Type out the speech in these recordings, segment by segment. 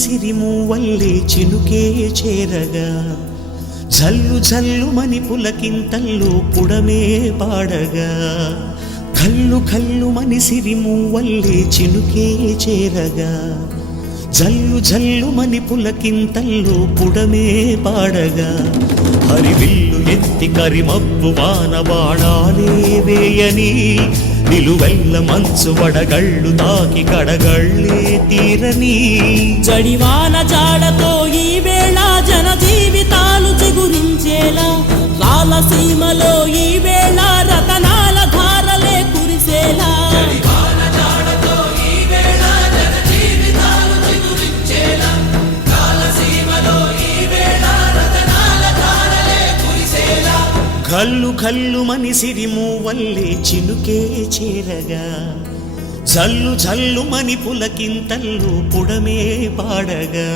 సిరిమూవల్లే చినుకే చేరగా జల్లు జల్లుమని పులకింతల్లో పుడమే పాడగా కల్లు కల్లుమని సిరిమూవల్లే చినుకే చేరగా జల్లు జల్లుమని పులకింతల్లో పుడమే పాడగా హరివిల్లు ఎత్తి కరిమబ్బు వాన బాణాలే వేయని నిలువెల్ల మంచు వడగళ్ళు తాకి కడగళ్ళే తీరని జడివాన జాడతో ఈ వేళ జన జీవితాలు చిగురించేలా రాలసీమలో ఈ వేళ రతనాల ధారలే కురిసేలా కల్లు కల్లు మని సిరిమూవల్లే చినుకే చేరగా జల్లు జల్లు మని పులకింతల్లు పుడమే పాడగా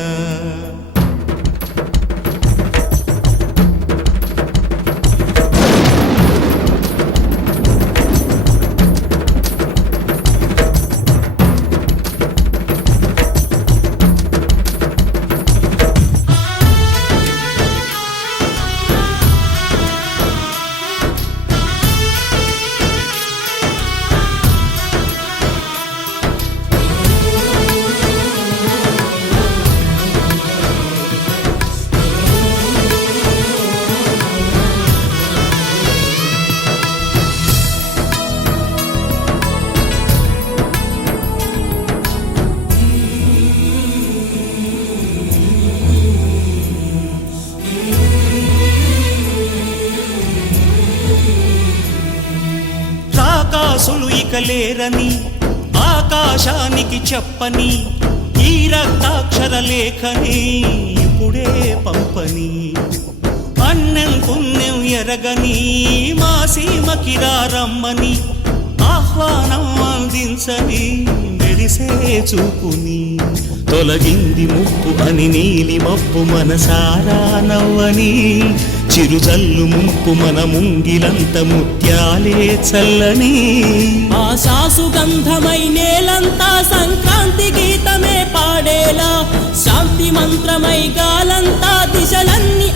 రాకాసులు ఇక లేరని ఆకాశానికి చెప్పని ఈ రక్తాక్షర లేఖని ఇప్పుడే పంపని అన్నం పుణ్యం ఎరగని మా సీమకి రమ్మని ఆహ్వానం అందించని మెరిసే చూపుని తొలగింది ముప్పు అని నీలి మప్పు మనసారా నవ్వని చిరుజల్లు ముంపు మన ముంగిలంత ముత్యాలే చల్లని ఆశాసు గంధమై నేలంతా సంక్రాంతి గీతమే పాడేలా శాంతి మంత్రమై గాలంతా దిశలన్నీ